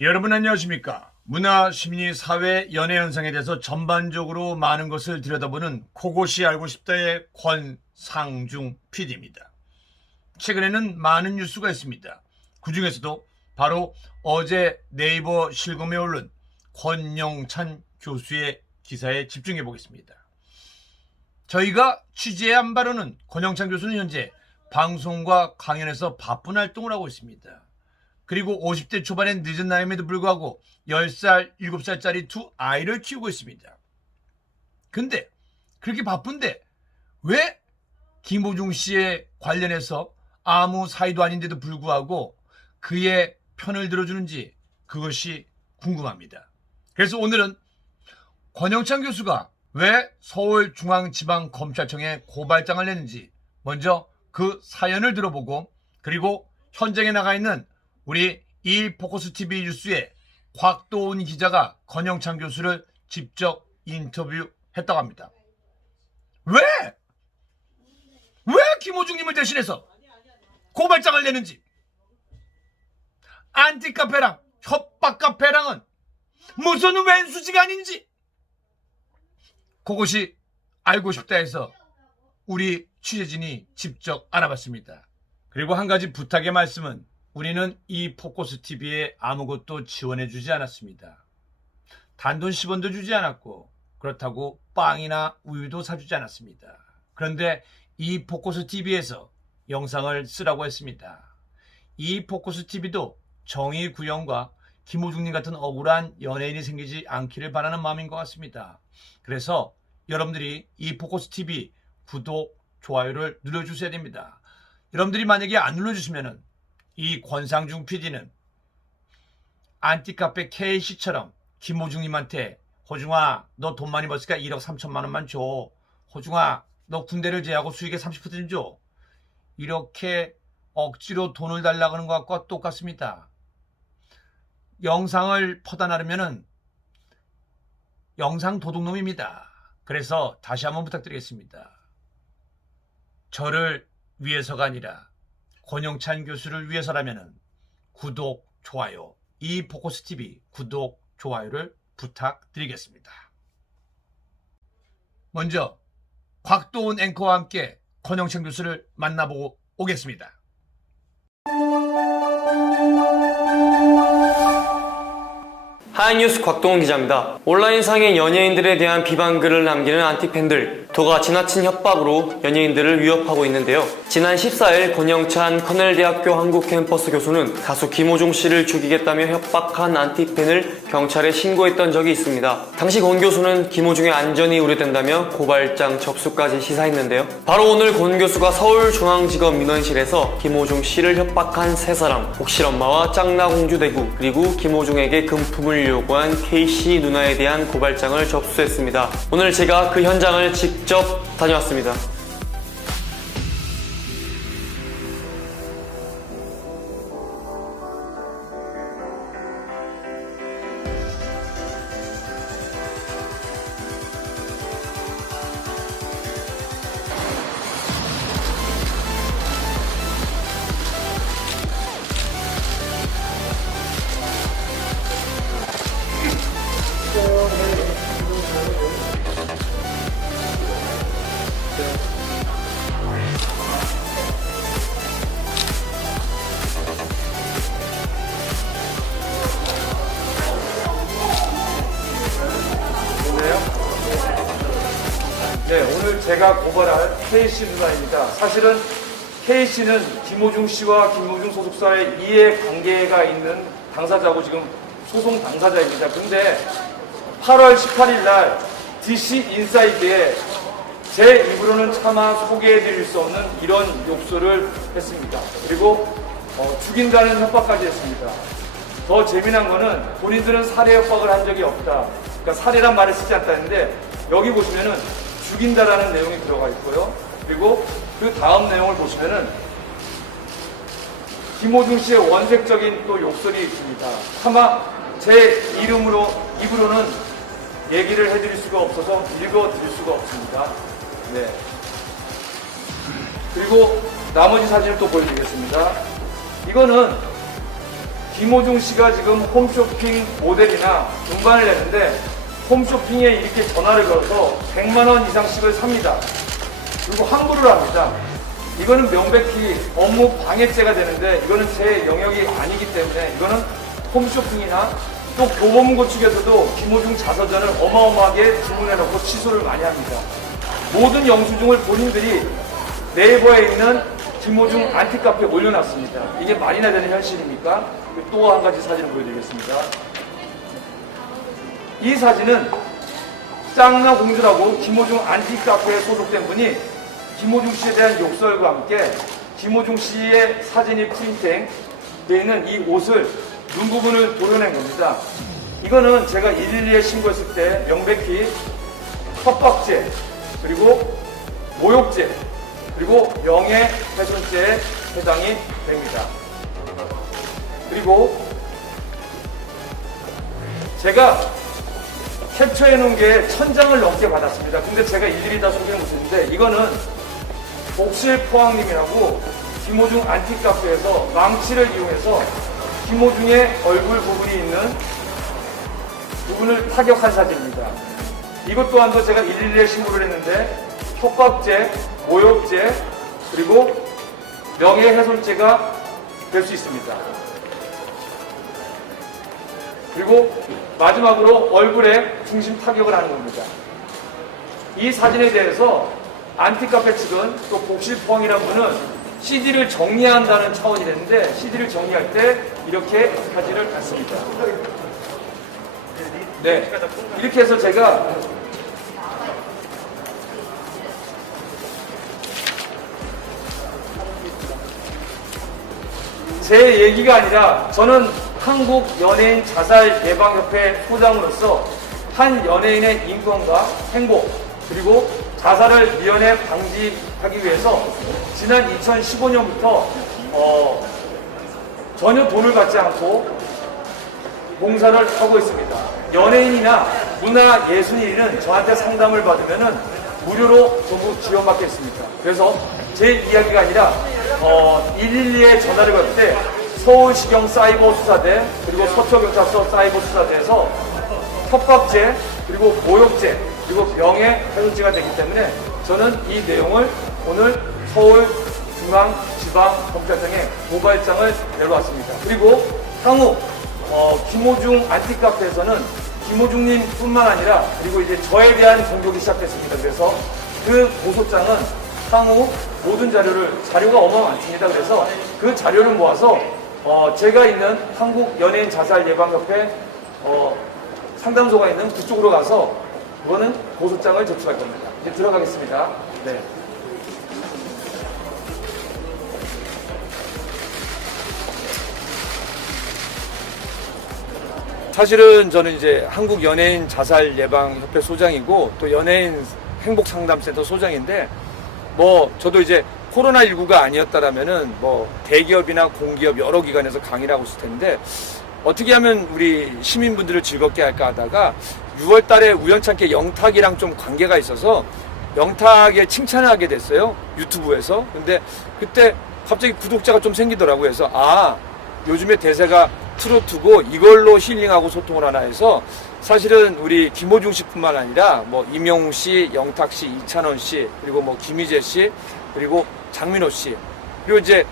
여러분 안녕하십니까? 문화, 심리, 사회, 연애 현상에 대해서 전반적으로 많은 것을 들여다보는 그것이 알고 싶다의 권상중 PD입니다. 최근에는 많은 뉴스가 있습니다. 그 중에서도 바로 어제 네이버 실검에 오른 권영찬 교수의 기사에 집중해 보겠습니다. 저희가 취재한 바로는 권영찬 교수는 현재 방송과 강연에서 바쁜 활동을 하고 있습니다. 그리고 50대 초반의 늦은 나이임에도 불구하고 10살, 7살짜리 두 아이를 키우고 있습니다. 근데 그렇게 바쁜데 왜 김호중 씨에 관련해서 아무 사이도 아닌데도 불구하고 그의 편을 들어주는지 그것이 궁금합니다. 그래서 오늘은 권영찬 교수가 왜 서울중앙지방검찰청에 고발장을 냈는지 먼저 그 사연을 들어보고, 그리고 현장에 나가 있는 우리 이포커스TV 뉴스의 곽도훈 기자가 권영찬 교수를 직접 인터뷰했다고 합니다. 왜 김호중님을 대신해서 고발장을 내는지, 안티카페랑 협박카페랑은 무슨 왼수지간인지, 그것이 알고 싶다 해서 우리 취재진이 직접 알아봤습니다. 그리고 한 가지 부탁의 말씀은, 우리는 이 포커스TV에 아무것도 지원해주지 않았습니다. 단돈 10원도 주지 않았고, 그렇다고 빵이나 우유도 사주지 않았습니다. 그런데 이 포커스TV에서 영상을 쓰라고 했습니다. 이 포커스TV도 정의 구현과 김호중님 같은 억울한 연예인이 생기지 않기를 바라는 마음인 것 같습니다. 그래서 여러분들이 이 포커스TV 구독, 좋아요를 눌러주셔야 됩니다. 여러분들이 만약에 안 눌러주시면은 이 권상중 PD는 안티카페 KC처럼 김호중님한테 호중아 너 돈 많이 벌으니까 1억 3천만 원만 줘. 호중아 너 군대를 제하고 수익의 30% 줘. 이렇게 억지로 돈을 달라고 하는 것과 똑같습니다. 영상을 퍼다나르면은 영상 도둑놈입니다. 그래서 다시 한번 부탁드리겠습니다. 저를 위해서가 아니라 권영찬 교수를 위해서라면 구독, 좋아요, 이 포커스TV 구독, 좋아요를 부탁드리겠습니다. 먼저 곽도훈 앵커와 함께 권영찬 교수를 만나보고 오겠습니다. 하이뉴스 곽동훈 기자입니다. 온라인상의 연예인들에 대한 비방글을 남기는 안티팬들, 도가 지나친 협박으로 연예인들을 위협하고 있는데요. 지난 14일 권영찬 커넬대학교 한국 캠퍼스 교수는 가수 김호중 씨를 죽이겠다며 협박한 안티팬을 경찰에 신고했던 적이 있습니다. 당시 권 교수는 김호중의 안전이 우려된다며 고발장 접수까지 시사했는데요. 바로 오늘 권 교수가 서울중앙지검 민원실에서 김호중 씨를 협박한 세 사람, 옥실엄마와 짱나공주 대구, 그리고 김호중에게 금품을 요구한 K씨 누나에 대한 고발장을 접수했습니다. 오늘 제가 그 현장을 직접 다녀왔습니다. 네, 오늘 제가 고발할 K씨 누나입니다. 사실은 K씨는 김호중 씨와 김호중 소속사의 이해관계가 있는 당사자고 지금 소송 당사자입니다. 근데 8월 18일 날 DC 인사이드에 제 입으로는 차마 소개해드릴 수 없는 이런 욕설을 했습니다. 그리고 죽인다는 협박까지 했습니다. 더 재미난 거는 본인들은 살해 협박을 한 적이 없다. 그러니까 살해란 말을 쓰지 않다는데, 여기 보시면은 죽인다라는 내용이 들어가 있고요. 그리고 그 다음 내용을 보시면은 김호중 씨의 원색적인 또 욕설이 있습니다. 차마 제 입으로는 얘기를 해드릴 수가 없어서 읽어드릴 수가 없습니다. 네. 그리고 나머지 사진을 또 보여드리겠습니다. 이거는 김호중 씨가 지금 홈쇼핑 모델이나 음반을 내는데 홈쇼핑에 이렇게 전화를 걸어서 100만 원 이상씩을 삽니다. 그리고 환불을 합니다. 이거는 명백히 업무 방해죄가 되는데 이거는 제 영역이 아니기 때문에 이거는 홈쇼핑이나 또 교보문고 측에서도 김호중 자서전을 어마어마하게 주문해놓고 취소를 많이 합니다. 모든 영수증을 본인들이 네이버에 있는 김호중 안티카페에 올려놨습니다. 이게 말이나 되는 현실입니까? 또 한 가지 사진을 보여드리겠습니다. 이 사진은 짱나 공주라고 김호중 안티카페에 소속된 분이 김호중 씨에 대한 욕설과 함께 김호중 씨의 사진이 프린팅 되어 있는 이 옷을 눈 부분을 도려낸 겁니다. 이거는 제가 112에 신고했을 때 명백히 협박죄, 그리고 모욕죄, 그리고 명예훼손죄에 해당이 됩니다. 그리고 제가 캡처해 놓은 게 1000장을 넘게 받았습니다. 근데 제가 일일이 다 소개를 못했는데 이거는 옥실포항님이라고 김호중 안티카페에서 망치를 이용해서 김호중의 얼굴 부분이 있는 부분을 타격한 사진입니다. 이것 또한도 제가 112에 신고를 했는데 협박죄, 모욕죄, 그리고 명예훼손죄가 될 수 있습니다. 그리고 마지막으로 얼굴에 중심 타격을 하는 겁니다. 이 사진에 대해서 안티카페 측은 또 복실포항이라는 분은 CD를 정리한다는 차원이 됐는데 CD를 정리할 때 이렇게 사진을 갖습니다. 네, 이렇게 해서 제가 제 얘기가 아니라 저는 한국 연예인 자살 예방협회 소장으로서 한 연예인의 인권과 행복 그리고 자살을 미연에 방지하기 위해서 지난 2015년부터 전혀 돈을 받지 않고 봉사를 하고 있습니다. 연예인이나 문화예술인은 저한테 상담을 받으면은 무료로 전부 지원받겠습니다. 그래서 제 이야기가 아니라 112에 전화를 걸 때 서울시경 사이버수사대 그리고 서초경찰서 사이버수사대에서 협박죄 그리고 모욕죄 그리고 명예훼손죄가 되기 때문에 저는 이 내용을 오늘 서울중앙지방검찰청에 고발장을 내려왔습니다. 그리고 향후 김호중 안티카페에서는 김호중님 뿐만 아니라 그리고 이제 저에 대한 공격이 시작됐습니다. 그래서 그 고소장은 향후 모든 자료가 어마어마합니다. 그래서 그 자료를 모아서 제가 있는 한국 연예인 자살 예방협회 상담소가 있는 그쪽으로 가서 그거는 고소장을 제출할 겁니다. 이제 들어가겠습니다. 네. 사실은 저는 이제 한국 연예인 자살 예방협회 소장이고 또 연예인 행복상담센터 소장인데 저도 이제 코로나19가 아니었다라면은 대기업이나 공기업 여러 기관에서 강의를 하고 있을 텐데 어떻게 하면 우리 시민분들을 즐겁게 할까 하다가 6월 달에 우연찮게 영탁이랑 좀 관계가 있어서 영탁에 칭찬을 하게 됐어요. 유튜브에서. 근데 그때 갑자기 구독자가 좀 생기더라고요. 그래서 요즘에 대세가 트로트고 이걸로 힐링하고 소통을 하나 해서 사실은 우리 김호중 씨뿐만 아니라 임영웅 씨, 영탁 씨, 이찬원 씨, 그리고 김희재 씨, 그리고 장민호 씨, 그리고 이제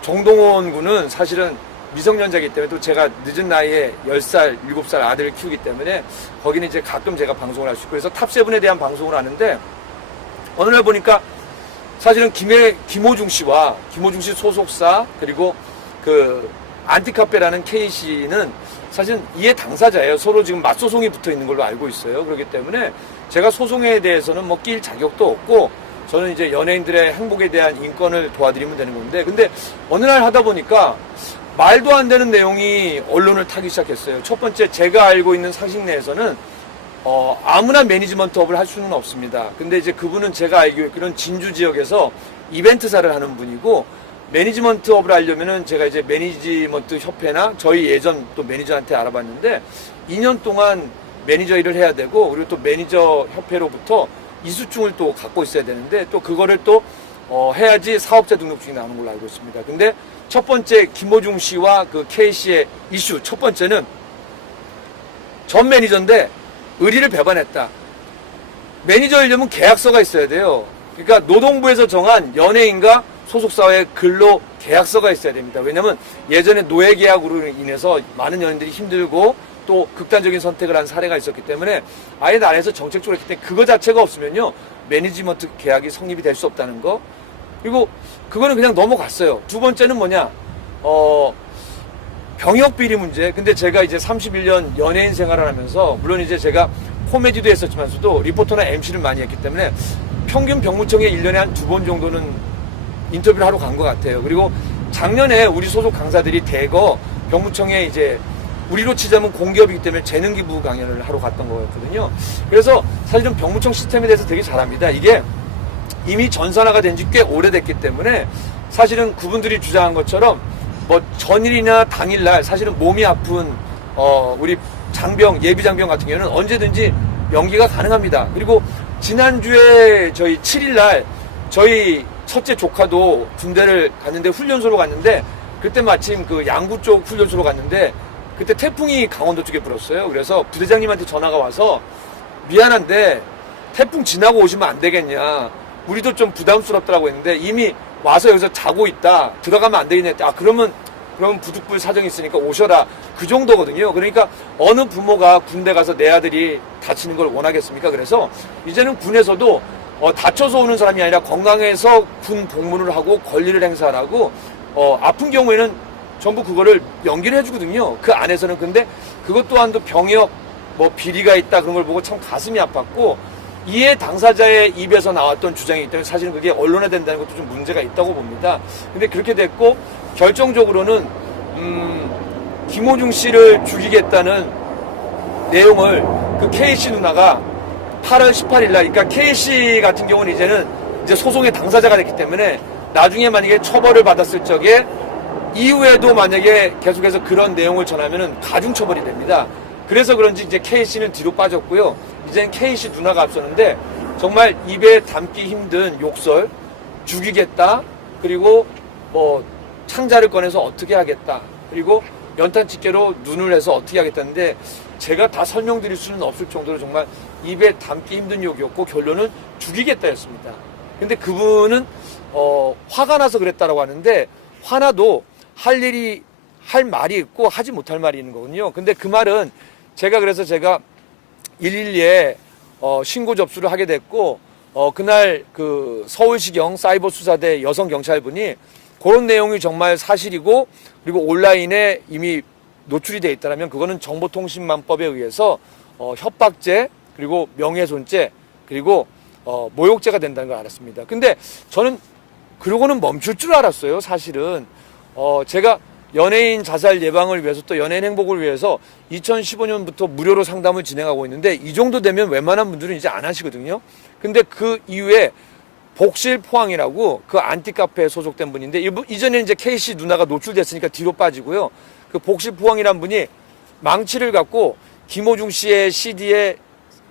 정동원 군은 사실은 미성년자이기 때문에 또 제가 늦은 나이에 10살, 7살 아들을 키우기 때문에 거기는 이제 가끔 제가 방송을 할 수 있고 그래서 탑7에 대한 방송을 하는데 어느 날 보니까 사실은 김호중 씨와 김호중 씨 소속사 그리고 그 안티카페라는 K씨는 사실 이해 당사자예요. 서로 지금 맞소송이 붙어 있는 걸로 알고 있어요. 그렇기 때문에 제가 소송에 대해서는 낄 자격도 없고 저는 이제 연예인들의 행복에 대한 인권을 도와드리면 되는 건데 근데 어느 날 하다 보니까 말도 안 되는 내용이 언론을 타기 시작했어요. 첫 번째 제가 알고 있는 상식 내에서는 아무나 매니지먼트업을 할 수는 없습니다. 근데 이제 그분은 제가 알고 있기로는 진주 지역에서 이벤트사를 하는 분이고 매니지먼트업을 하려면은 제가 이제 매니지먼트 협회나 저희 예전 또 매니저한테 알아봤는데 2년 동안 매니저 일을 해야 되고 그리고 또 매니저 협회로부터 이수증을 또 갖고 있어야 되는데 또 그거를 또 해야지 사업자 등록증이 나오는 걸로 알고 있습니다. 근데 첫 번째 김호중 씨와 그 K 씨의 이슈 첫 번째는 전 매니저인데 의리를 배반했다. 매니저이려면 계약서가 있어야 돼요. 그러니까 노동부에서 정한 연예인과 소속사의 근로 계약서가 있어야 됩니다. 왜냐면 예전에 노예 계약으로 인해서 많은 연예인들이 힘들고 또 극단적인 선택을 한 사례가 있었기 때문에 아예 나라에서 정책적으로 했기 때문에 그거 자체가 없으면요 매니지먼트 계약이 성립이 될 수 없다는 거. 그리고 그거는 그냥 넘어갔어요. 두 번째는 뭐냐, 병역 비리 문제. 근데 제가 이제 31년 연예인 생활을 하면서 물론 이제 제가 코미디도 했었지만서도 리포터나 MC를 많이 했기 때문에 평균 병무청에 1년에 한 2번 정도는 인터뷰를 하러 간 것 같아요. 그리고 작년에 우리 소속 강사들이 대거 병무청에 이제 우리로 치자면 공기업이기 때문에 재능기부 강연을 하러 갔던 거였거든요. 그래서 사실은 병무청 시스템에 대해서 되게 잘합니다. 이게 이미 전산화가 된 지 꽤 오래됐기 때문에 사실은 그분들이 주장한 것처럼 뭐 전일이나 당일날 사실은 몸이 아픈 우리 장병, 예비 장병 같은 경우는 언제든지 연기가 가능합니다. 그리고 지난주에 저희 7일날 저희 첫째 조카도 군대를 갔는데 훈련소로 갔는데 그때 마침 그 양구 쪽 훈련소로 갔는데 그때 태풍이 강원도 쪽에 불었어요. 그래서 부대장님한테 전화가 와서 미안한데 태풍 지나고 오시면 안 되겠냐. 우리도 좀 부담스럽더라고 했는데 이미 와서 여기서 자고 있다. 들어가면 안 되겠냐. 아, 그러면 부득불 사정이 있으니까 오셔라. 그 정도거든요. 그러니까 어느 부모가 군대 가서 내 아들이 다치는 걸 원하겠습니까? 그래서 이제는 군에서도 다쳐서 오는 사람이 아니라 건강해서 군 복무를 하고 권리를 행사하고 아픈 경우에는 전부 그거를 연기를 해주거든요. 그 안에서는. 근데 그것 또한도 병역 뭐 비리가 있다 그런 걸 보고 참 가슴이 아팠고 이에 당사자의 입에서 나왔던 주장이기 때문에 사실은 그게 언론에 된다는 것도 좀 문제가 있다고 봅니다. 근데 그렇게 됐고 결정적으로는 김호중 씨를 죽이겠다는 내용을 그 K씨 누나가 8월 18일 날, 그러니까 K씨 같은 경우는 이제는 이제 소송의 당사자가 됐기 때문에 나중에 만약에 처벌을 받았을 적에 이후에도 만약에 계속해서 그런 내용을 전하면은 가중처벌이 됩니다. 그래서 그런지 이제 K씨는 뒤로 빠졌고요. 이제는 K씨 누나가 앞서는데 정말 입에 담기 힘든 욕설, 죽이겠다, 그리고 뭐 창자를 꺼내서 어떻게 하겠다, 그리고 연탄 집게로 눈을 해서 어떻게 하겠다는데 제가 다 설명드릴 수는 없을 정도로 정말 입에 담기 힘든 욕이었고 결론은 죽이겠다였습니다. 근데 그분은 화가 나서 그랬다라고 하는데 화나도 할 말이 있고 하지 못할 말이 있는 거군요. 근데 그 말은 그래서 제가 112에 신고 접수를 하게 됐고 그날 그 서울시경 사이버수사대 여성경찰분이 그런 내용이 정말 사실이고 그리고 온라인에 이미 노출이 돼 있다면 그거는 정보통신망법에 의해서 협박죄 그리고 명예훼손죄 그리고 모욕죄가 된다는 걸 알았습니다. 근데 저는 그러고는 멈출 줄 알았어요. 사실은 제가 연예인 자살 예방을 위해서 또 연예인 행복을 위해서 2015년부터 무료로 상담을 진행하고 있는데 이 정도 되면 웬만한 분들은 이제 안 하시거든요. 근데 그 이후에 복실포항이라고 그 안티카페에 소속된 분인데 이전에 이제 K씨 누나가 노출됐으니까 뒤로 빠지고요. 그 복실포항이란 분이 망치를 갖고 김호중 씨의 CD에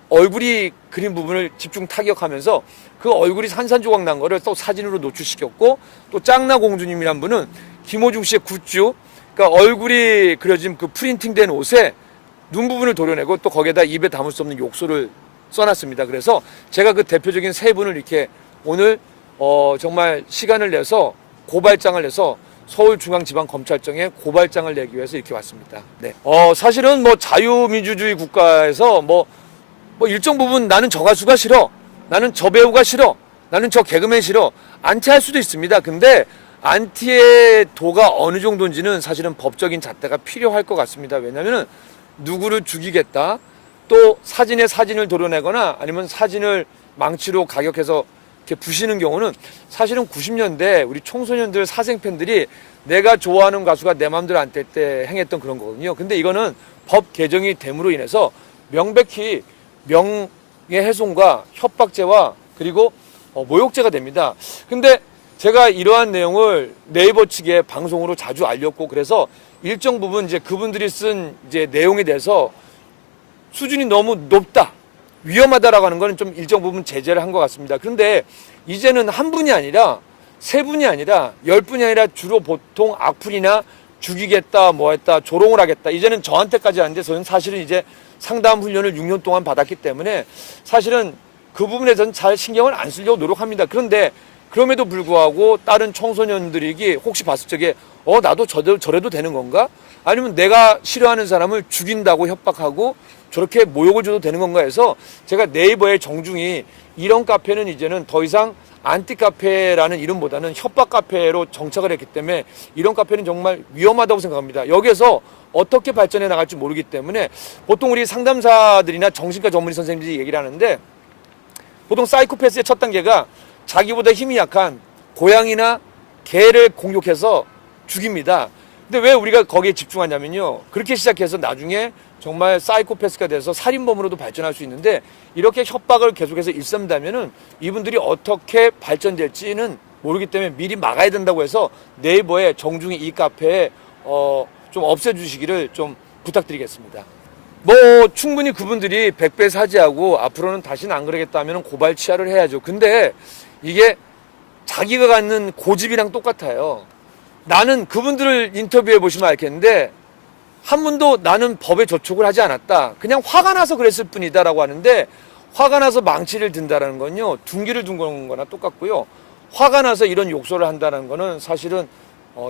얼굴이 그린 부분을 집중 타격하면서 그 얼굴이 산산조각 난 거를 또 사진으로 노출시켰고 또 짱나 공주님이란 분은 김호중 씨의 굿즈, 그러니까 얼굴이 그려진 그 프린팅된 옷에 눈 부분을 도려내고 또 거기에다 입에 담을 수 없는 욕설을 써놨습니다. 그래서 제가 그 대표적인 세 분을 이렇게 오늘 정말 시간을 내서 고발장을 내서 서울중앙지방검찰청에 고발장을 내기 위해서 이렇게 왔습니다. 네. 사실은 뭐 자유민주주의 국가에서 뭐 일정 부분 나는 저 가수가 싫어, 나는 저 배우가 싫어, 나는 저 개그맨 싫어, 안티할 수도 있습니다. 근데 안티의 도가 어느 정도인지는 사실은 법적인 잣대가 필요할 것 같습니다. 왜냐하면 누구를 죽이겠다, 또 사진에 사진을 도려내거나 아니면 사진을 망치로 가격해서 이렇게 부시는 경우는 사실은 90년대 우리 청소년들 사생팬들이 내가 좋아하는 가수가 내 마음대로 안 될 때 행했던 그런 거거든요. 근데 이거는 법 개정이 됨으로 인해서 명백히 명예훼손과 협박죄와 그리고 모욕죄가 됩니다. 근데 제가 이러한 내용을 네이버 측에 방송으로 자주 알렸고 그래서 일정 부분 이제 그분들이 쓴 이제 내용에 대해서 수준이 너무 높다, 위험하다라고 하는 거는 좀 일정 부분 제재를 한 것 같습니다. 그런데 이제는 한 분이 아니라 3분이 아니라 10분이 아니라 주로 보통 악플이나 죽이겠다, 뭐 했다, 조롱을 하겠다. 이제는 저한테까지 하는데 저는 사실은 이제 상담 훈련을 6년 동안 받았기 때문에 사실은 그 부분에 저는 잘 신경을 안 쓰려고 노력합니다. 그런데 그럼에도 불구하고 다른 청소년들이 혹시 봤을 적에 나도 저래도 되는 건가? 아니면 내가 싫어하는 사람을 죽인다고 협박하고 저렇게 모욕을 줘도 되는 건가 해서 제가 네이버에 정중히 이런 카페는 이제는 더 이상 안티카페라는 이름보다는 협박 카페로 정착을 했기 때문에 이런 카페는 정말 위험하다고 생각합니다. 여기에서 어떻게 발전해 나갈지 모르기 때문에 보통 우리 상담사들이나 정신과 전문의 선생님들이 얘기를 하는데 보통 사이코패스의 첫 단계가 자기보다 힘이 약한 고양이나 개를 공격해서 죽입니다. 근데 왜 우리가 거기에 집중하냐면요. 그렇게 시작해서 나중에 정말 사이코패스가 돼서 살인범으로도 발전할 수 있는데 이렇게 협박을 계속해서 일삼다면은 이분들이 어떻게 발전될지는 모르기 때문에 미리 막아야 된다고 해서 네이버에 정중히 이 카페에 좀 없애주시기를 좀 부탁드리겠습니다. 뭐 충분히 그분들이 100배 사죄하고 앞으로는 다시는 안 그러겠다 하면 고발 치하를 해야죠. 근데 이게 자기가 갖는 고집이랑 똑같아요. 나는 그분들을 인터뷰해 보시면 알겠는데 한 분도 나는 법에 저촉을 하지 않았다. 그냥 화가 나서 그랬을 뿐이다 라고 하는데 화가 나서 망치를 든다는 건요. 둔기를 둔 거나 똑같고요. 화가 나서 이런 욕설을 한다는 거는 사실은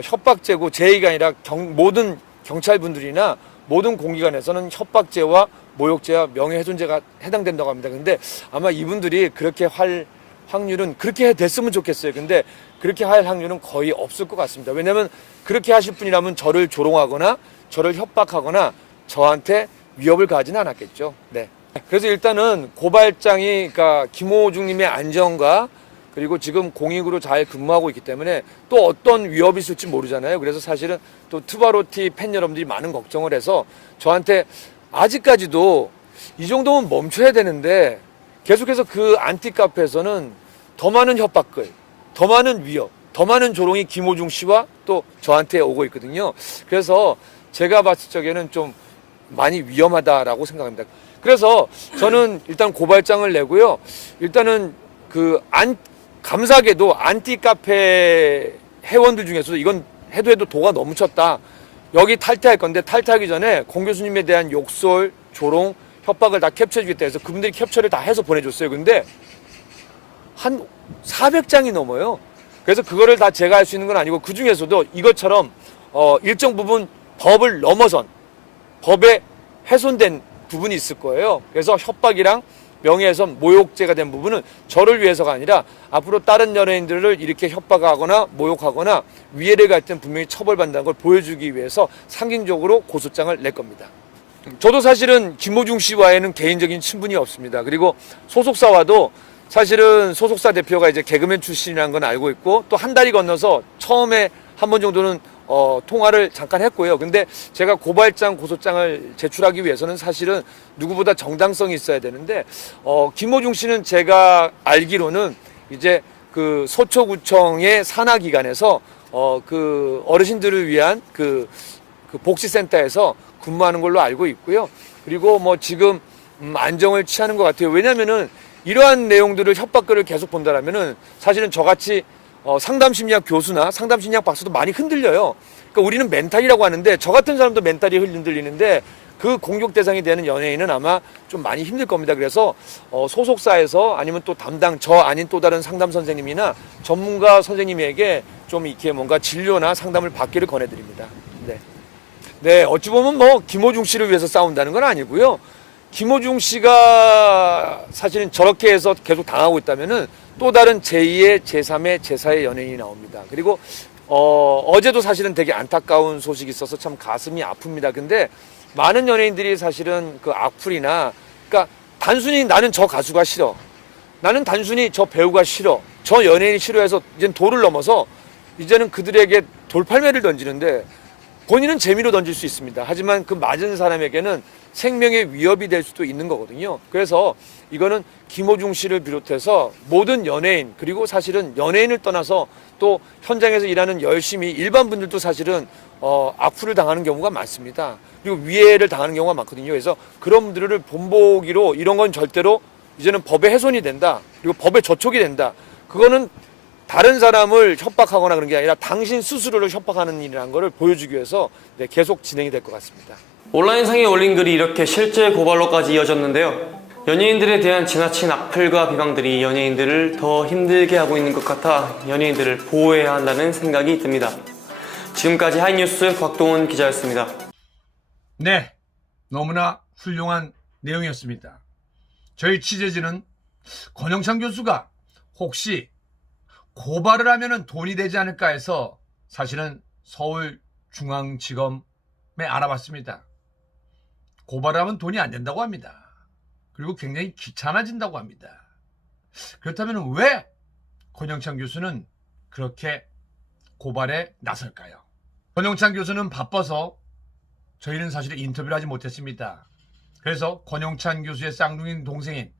협박죄고 제 얘기가 아니라 모든 경찰분들이나 모든 공기관에서는 협박죄와 모욕죄와 명예훼손죄가 해당된다고 합니다. 근데 아마 이분들이 그렇게 할 확률은 그렇게 됐으면 좋겠어요. 근데 그렇게 할 확률은 거의 없을 것 같습니다. 왜냐하면 그렇게 하실 분이라면 저를 조롱하거나 저를 협박하거나 저한테 위협을 가하지는 않았겠죠. 네. 그래서 일단은 고발장이 그러니까 김호중님의 안전과 그리고 지금 공익으로 잘 근무하고 있기 때문에 또 어떤 위협이 있을지 모르잖아요. 그래서 사실은 또 투바로티 팬 여러분들이 많은 걱정을 해서 저한테 아직까지도 이 정도면 멈춰야 되는데 계속해서 그 안티카페에서는 더 많은 협박글, 더 많은 위협, 더 많은 조롱이 김호중 씨와 또 저한테 오고 있거든요. 그래서 제가 봤을 적에는 좀 많이 위험하다라고 생각합니다. 그래서 저는 일단 고발장을 내고요. 일단은 감사하게도 안티카페 회원들 중에서도 이건 해도 도가 너무 쳤다. 여기 탈퇴할 건데 탈퇴하기 전에 공 교수님에 대한 욕설, 조롱, 협박을 다 캡처해주겠다 해서 그분들이 캡처를 다 해서 보내줬어요. 근데 한 400장이 넘어요. 그래서 그거를 다 제가 할 수 있는 건 아니고 그 중에서도 이것처럼 일정 부분 법을 넘어선 법에 훼손된 부분이 있을 거예요. 그래서 협박이랑 명예훼손, 모욕죄가 된 부분은 저를 위해서가 아니라 앞으로 다른 연예인들을 이렇게 협박하거나 모욕하거나 위해를 갈 때는 분명히 처벌받는다는 걸 보여주기 위해서 상징적으로 고소장을 낼 겁니다. 저도 사실은 김호중 씨와에는 개인적인 친분이 없습니다. 그리고 소속사와도 사실은 소속사 대표가 이제 개그맨 출신이라는 건 알고 있고 또 한 달이 건너서 처음에 한 번 정도는 통화를 잠깐 했고요. 근데 제가 고발장, 고소장을 제출하기 위해서는 사실은 누구보다 정당성이 있어야 되는데, 김호중 씨는 제가 알기로는 이제 그 서초구청의 산하기관에서 그 어르신들을 위한 그 복지센터에서 근무하는 걸로 알고 있고요. 그리고 뭐 지금 안정을 취하는 것 같아요. 왜냐면은 이러한 내용들을 협박글을 계속 본다라면은 사실은 저같이 상담심리학 교수나 상담심리학 박사도 많이 흔들려요. 그러니까 우리는 멘탈이라고 하는데 저 같은 사람도 멘탈이 흔들리는데 그 공격 대상이 되는 연예인은 아마 좀 많이 힘들 겁니다. 그래서 소속사에서 아니면 또 담당 저 아닌 또 다른 상담 선생님이나 전문가 선생님에게 좀 이렇게 뭔가 진료나 상담을 받기를 권해드립니다. 네. 네, 어찌 보면 뭐 김호중 씨를 위해서 싸운다는 건 아니고요. 김호중 씨가 사실은 저렇게 해서 계속 당하고 있다면은 또 다른 제2의, 제3의, 제4의 연예인이 나옵니다. 그리고 어제도 사실은 되게 안타까운 소식이 있어서 참 가슴이 아픕니다. 근데 많은 연예인들이 사실은 그 악플이나 그러니까 단순히 나는 저 가수가 싫어. 나는 단순히 저 배우가 싫어. 저 연예인이 싫어해서 이제는 도를 넘어서 이제는 그들에게 돌팔매를 던지는데 본인은 재미로 던질 수 있습니다. 하지만 그 맞은 사람에게는 생명의 위협이 될 수도 있는 거거든요. 그래서 이거는 김호중 씨를 비롯해서 모든 연예인 그리고 사실은 연예인을 떠나서 또 현장에서 일하는 열심히 일반 분들도 사실은 악플을 당하는 경우가 많습니다. 그리고 위해를 당하는 경우가 많거든요. 그래서 그런 분들을 본보기로 이런 건 절대로 이제는 법에 훼손이 된다. 그리고 법에 저촉이 된다. 그거는 다른 사람을 협박하거나 그런 게 아니라 당신 스스로를 협박하는 일이라는 거를 보여주기 위해서 계속 진행이 될 것 같습니다. 온라인상에 올린 글이 이렇게 실제 고발로까지 이어졌는데요. 연예인들에 대한 지나친 악플과 비방들이 연예인들을 더 힘들게 하고 있는 것 같아 연예인들을 보호해야 한다는 생각이 듭니다. 지금까지 하이뉴스 곽동훈 기자였습니다. 네, 너무나 훌륭한 내용이었습니다. 저희 취재진은 권영찬 교수가 혹시 고발을 하면 돈이 되지 않을까 해서 사실은 서울중앙지검에 알아봤습니다. 고발을 하면 돈이 안 된다고 합니다. 그리고 굉장히 귀찮아진다고 합니다. 그렇다면 왜 권영찬 교수는 그렇게 고발에 나설까요? 권영찬 교수는 바빠서 저희는 사실 인터뷰를 하지 못했습니다. 그래서 권영찬 교수의 쌍둥이 동생인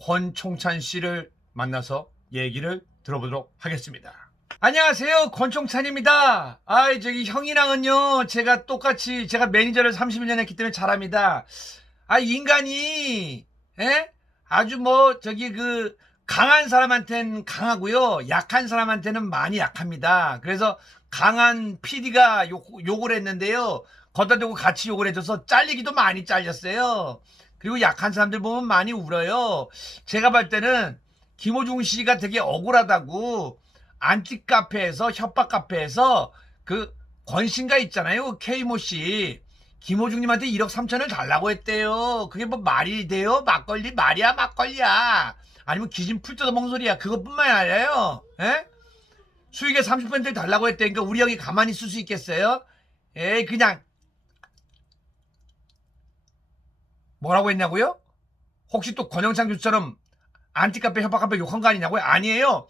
권총찬 씨를 만나서 얘기를 들어보도록 하겠습니다. 안녕하세요, 권총찬입니다. 저기 형이랑은요, 제가 매니저를 31년 했기 때문에 잘합니다. 인간이 아주 강한 사람한테는 강하고요, 약한 사람한테는 많이 약합니다. 그래서 강한 PD가 욕을 했는데요, 거기다 대고 같이 욕을 해줘서 잘리기도 많이 잘렸어요. 그리고 약한 사람들 보면 많이 울어요. 제가 볼 때는 김호중 씨가 되게 억울하다고 안티 카페에서, 협박 카페에서 그 권신가 있잖아요, K모 씨. 김호중님한테 1억 3천을 달라고 했대요. 그게 뭐 말이 돼요? 막걸리 말이야, 막걸리야. 아니면 기진 풀 뜯어먹는 소리야. 그것뿐만이 아니라요, 수익의 30%를 달라고 했다니까 우리 형이 가만히 있을 수 있겠어요? 그냥 뭐라고 했냐고요? 혹시 또 권영찬 교수처럼 안티카페 협박카페 욕한 거 아니냐고요? 아니에요.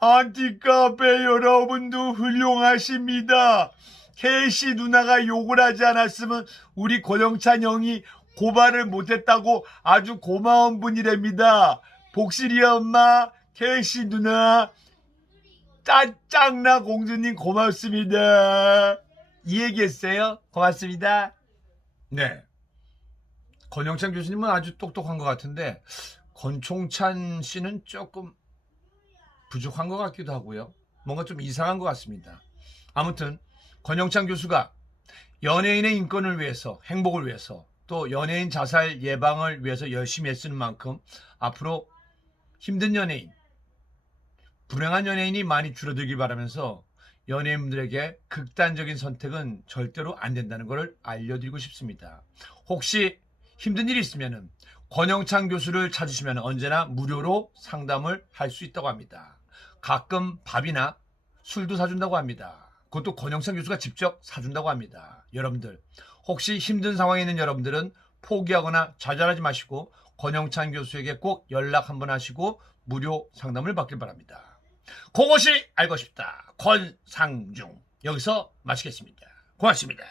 안티카페 여러분도 훌륭하십니다. 케이씨 누나가 욕을 하지 않았으면 우리 권영찬 형이 고발을 못했다고 아주 고마운 분이랍니다. 복실이 엄마, 케이씨 누나, 짜짱나 공주님 고맙습니다. 이 얘기했어요. 고맙습니다. 네. 권영찬 교수님은 아주 똑똑한 것 같은데 권총찬 씨는 조금 부족한 것 같기도 하고요. 뭔가 좀 이상한 것 같습니다. 아무튼 권영찬 교수가 연예인의 인권을 위해서, 행복을 위해서, 또 연예인 자살 예방을 위해서 열심히 애쓰는 만큼 앞으로 힘든 연예인, 불행한 연예인이 많이 줄어들길 바라면서 연예인분들에게 극단적인 선택은 절대로 안 된다는 것을 알려드리고 싶습니다. 혹시 힘든 일이 있으면 권영찬 교수를 찾으시면 언제나 무료로 상담을 할 수 있다고 합니다. 가끔 밥이나 술도 사준다고 합니다. 그것도 권영찬 교수가 직접 사준다고 합니다. 여러분들 혹시 힘든 상황에 있는 여러분들은 포기하거나 좌절하지 마시고 권영찬 교수에게 꼭 연락 한번 하시고 무료 상담을 받길 바랍니다. 그것이 알고 싶다. 권상중 여기서 마치겠습니다. 고맙습니다.